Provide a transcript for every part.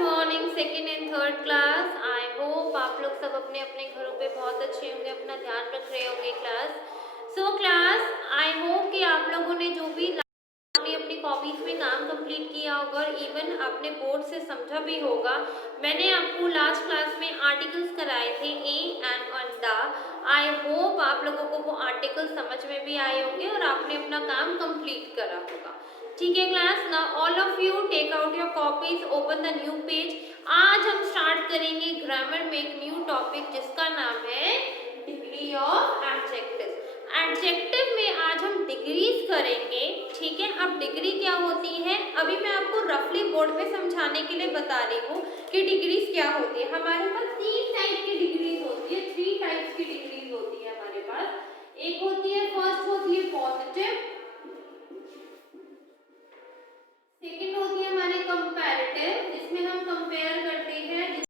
Morning second and third class. I hope आप लोग सब अपने अपने घरों पे बहुत अच्छे होंगे, अपना ध्यान रख रहे होंगे class. So class, I hope कि आप लोगों ने जो भी अपनी अपनी कॉपीज में काम कंप्लीट किया होगा और इवन अपने बोर्ड से समझा भी होगा। मैंने आपको लास्ट क्लास में आर्टिकल्स कराए थे A and on the. I hope आप लोगों को वो आर्टिकल समझ में भी आए होंगे और आपने अपना काम कंप्लीट करा होगा। ठीक है class, now all of you take out your copies, open the new page. आज हम स्टार्ट करेंगे ग्रामर में एक न्यू टॉपिक जिसका नाम है डिग्री ऑफ एडजेक्टिव। एडजेक्टिव में आज हम डिग्रीज करेंगे। ठीक है, अब डिग्री क्या होती है अभी मैं आपको रफली बोर्ड पे समझाने के लिए बता रही हूँ कि डिग्रीज क्या होती है। हमारे पास 3 टाइप की डिग्रीज होती है, 3 टाइप्स की डिग्रीज होती है हमारे पास। एक होती है, फर्स्ट होती है पॉजिटिव, सेकेंड होती है हमारे कंपैरेटिव, जिसमें हम कंपेयर करते हैं, जिस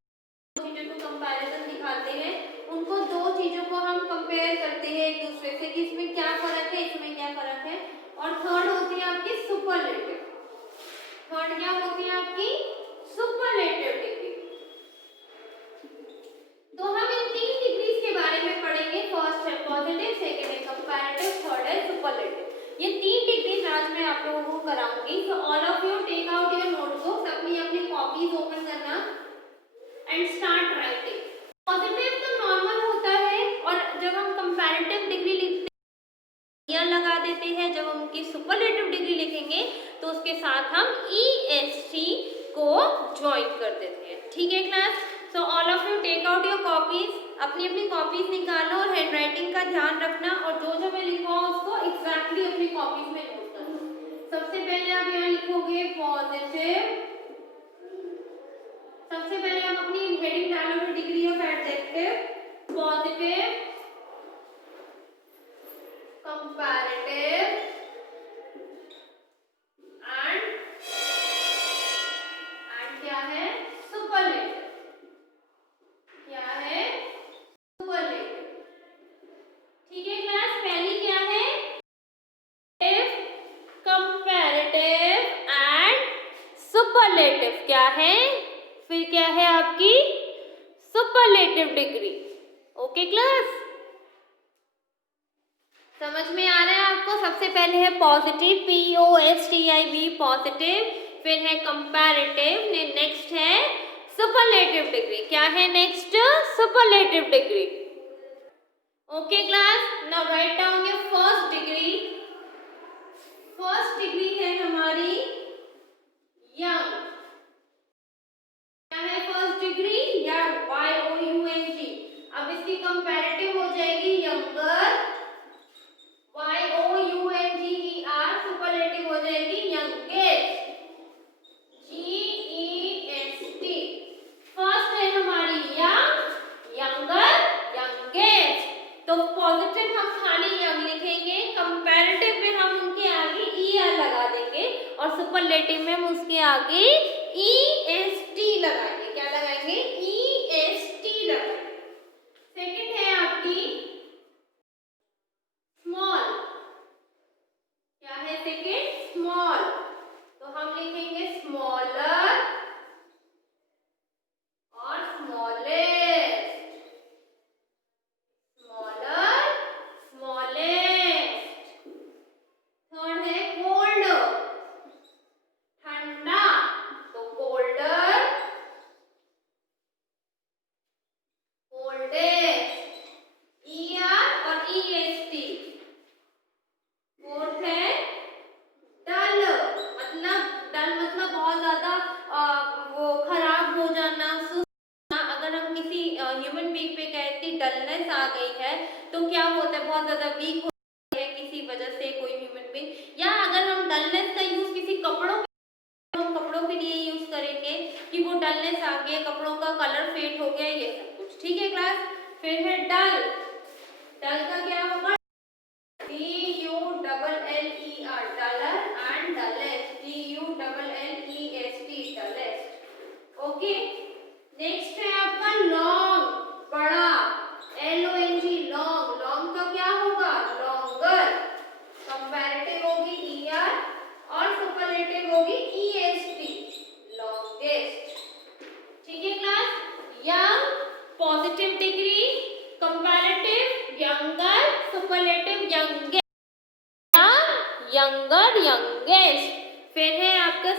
चीजों को कंपैरिजन दिखाते हैं, उनको दो चीजों को हम कंपेयर करते हैं एक दूसरे से कि इसमें क्या फर्क है, इसमें क्या फर्क है। और थर्ड होती है आपकी सुपरलेटिव। थर्ड क्या होती है आपकी सुपरलेटिव डिग्री। तो हम इन 3 डिग्रीज के बारे में पढ़ेंगे। फर्स्ट है पॉजिटिव, सेकेंड है कंपैरेटिव, थर्ड है सुपरलेटिव। ये 3 डिग्रीज आज मैं आप लोगों को कराऊंगी। So all of you take out your notebooks, अपनी अपनी कॉपीज ओपन करना एंड स्टार्ट राइटिंग। पॉजिटिव तो नॉर्मल होता है और जब हम कंपैरेटिव डिग्री लिखते हैं लगा देते हैं, जब हम उनकी सुपरलेटिव डिग्री लिखेंगे तो उसके साथ हम EST को ज्वाइन कर देते हैं। ठीक है class, so all of you take out your copies, अपनी अपनी कॉपीज निकालो और हैंड राइटिंग का ध्यान रखना और जो जो मैं लिखा उसको एग्जैक्टली अपनी कॉपीज में नोट करना। सबसे पहले आप यहाँ लिखोगे पॉजिटिव। सबसे पहले हम अपनी हेडिंग डालोगे degree of adjective, positive, comparative and क्या है सुपरलेटिव। क्या है सुपरलेटिव। ठीक है क्लास, पहली क्या है कंपैरेटिव एंड सुपरलेटिव। क्या है, फिर क्या है आपकी सुपरलेटिव डिग्री। ओके क्लास, समझ में आ रहा है आपको। सबसे पहले है पॉजिटिव, POSTIV पॉजिटिव, फिर है कंपैरेटिव, नेक्स्ट है सुपरलेटिव डिग्री। क्या है next, superlative degree. Okay class, now write down your first degree. First degree है हमारी यंग। क्या है फर्स्ट डिग्री, यंग, YOUNG। अब इसकी कंपैरेटिव हो जाएगी यंगर, YOUNGER। सुपरलेटिव हो जाएगी यंगेस्ट, GEST। फर्स्ट है हमारी यंग, यंगर, यंगेस्ट। तो पॉजिटिव हम खाली यंग लिखेंगे, कंपैरेटिव में हम उनके आगे ER लगा देंगे और सुपरलेटिव में हम उसके आगे EST लगाएंगे। क्या लगाएंगे, EST लगाएंगे। सेकंड है आपकी स्मॉल। क्या है सेकंड, स्मॉल। तो हम लिखेंगे स्मॉलर और स्मॉलेस्ट। Smaller, smallest. थर्ड है कोल्ड, ठंडा, तो कोल्डर, कोल्डेस्ट, ER और EST। फोर्थ है डल, डल मतलब बहुत ज्यादा वो खराब हो जाना, सुस्ता। अगर हम किसी ह्यूमन बीइंग पे कहते डलनेस आ गई है तो क्या होता है, बहुत ज्यादा वीक हो है किसी वजह से कोई ह्यूमन बीइंग। या अगर हम डलनेस का यूज किसी कपड़ों के, हम कपड़ों के लिए यूज करेंगे कि वो डलनेस आ गई, कपड़ों का कलर फेड हो गया, ये सब कुछ। ठीक है क्लास, फिर है डल। डल का क्या होगा, DULLER, duller and dullest, DULLEST, dullest. Okay, next है आपका लॉन्ग, बड़ा, LONG, लॉन्ग। लॉन्ग का क्या होगा, लॉन्गर। कंपैरेटिव होगी ER और सुपरलेटिव होगी EST, longest.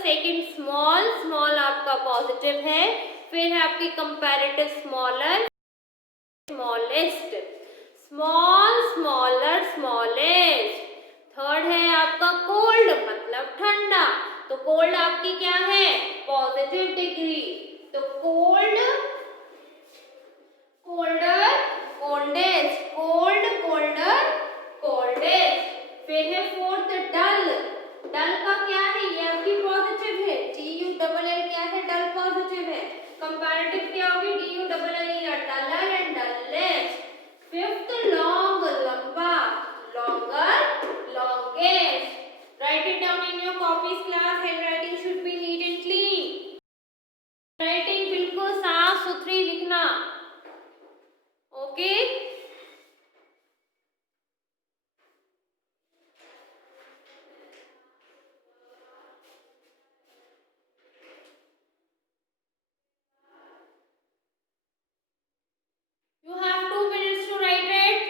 Second small, small आपका पॉजिटिव है, फिर है आपकी comparative smaller, smallest, small, smaller, smallest. Third है आपका कोल्ड मतलब ठंडा, तो कोल्ड आपकी क्या है, पॉजिटिव डिग्री, तो cold, colder, coldest, cold, colder, coldest. फिर है फोर्थ डल, डल का क्या है, ये आपकी पॉजिटिव है, DULL क्या है, डल पॉजिटिव है। कंपैरेटिव क्या होगी, DULLER, duller and dullest. Fifth long, लंबा, longer, longest. Write it down in your copies class, handwriting should be neat and clean, writing बिल्कुल साफ सुथरी लिखना, okay. You have 2 minutes to write it.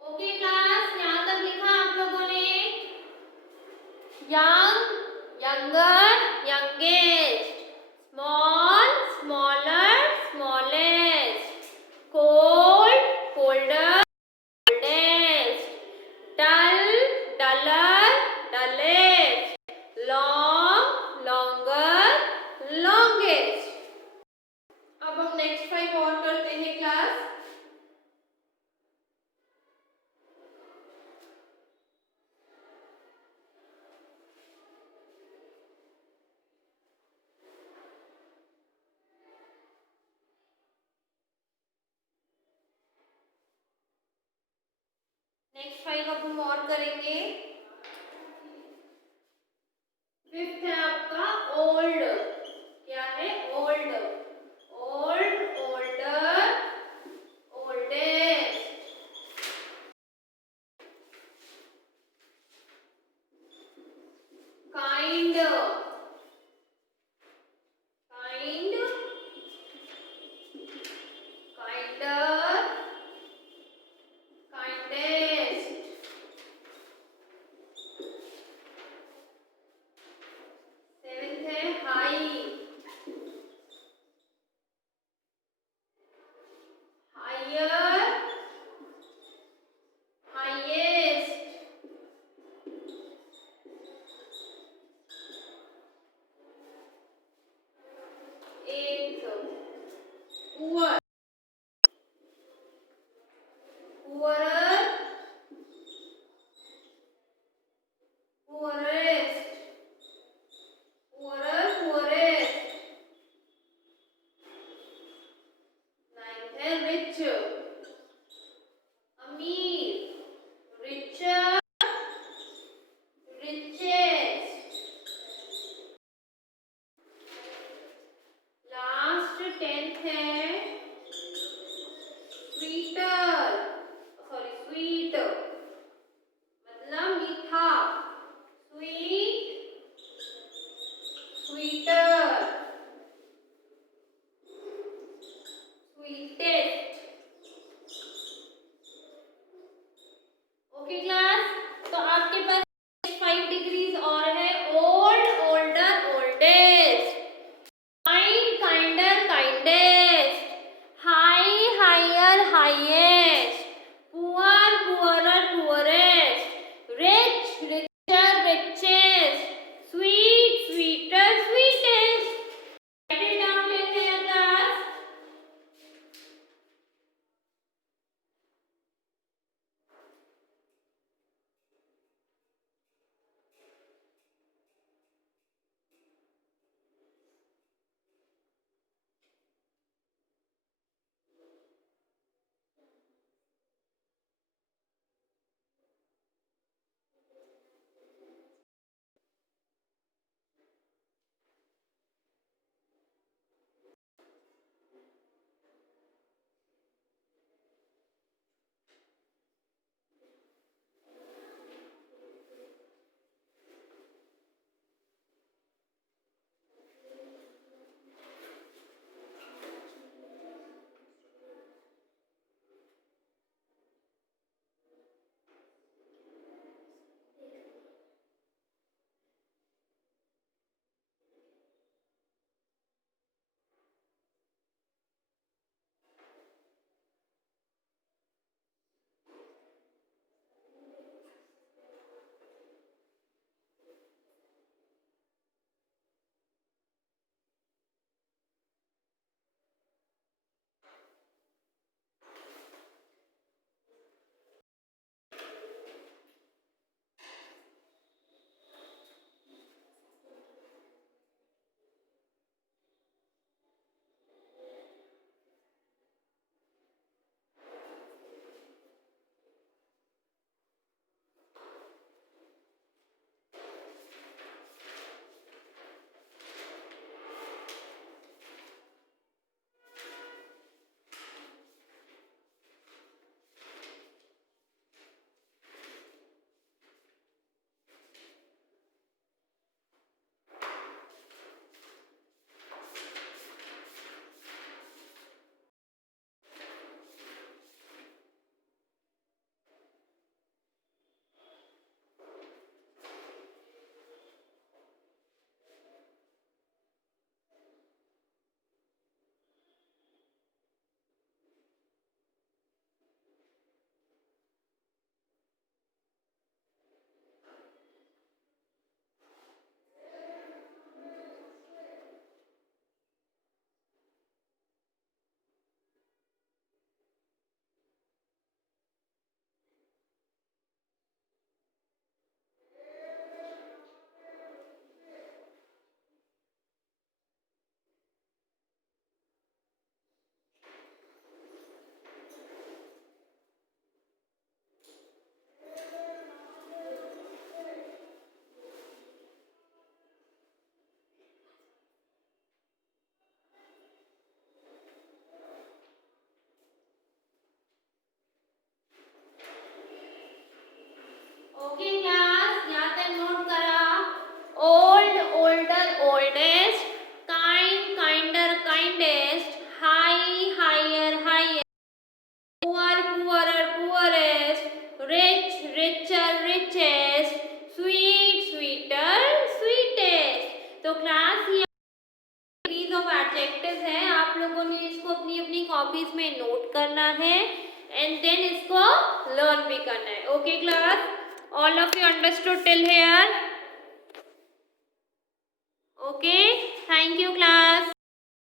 Okay class, यहाँ तक लिखा आप लोगों ने, young, younger, youngest, small, smaller, smallest, cold, colder, coldest, dull, duller, dullest, long, longer, longest. अब हम नेक्स्ट 5 और करते हैं क्लास। नेक्स्ट 5 अब हम और करेंगे। फिफ्थ है आपका ओल्ड, क्या है, old, old, older, oldest, kind, sweeter, sweetest. Okay class, तो आपके पास 5 डिग्रीज और है। Old, older, oldest, kind, kinder, kindest, high, higher, highest, poor, poorer, poorest, rich, richer, richest, sweet, sweeter, sweetest. Write it down लेते हैं class. Okay class, यहाँ तक note करा। Old, older, oldest, kind, kinder, kindest, high, higher, highest, poor, poorer, poorest, rich, richer, richest, sweet, sweeter, sweetest. तो क्लास ये degrees of adjectives है, आप लोगों ने इसको अपनी अपनी कॉपीज में नोट करना है एंड देन इसको लर्न भी करना है। Okay class, all of you understood till here? Okay, thank you class.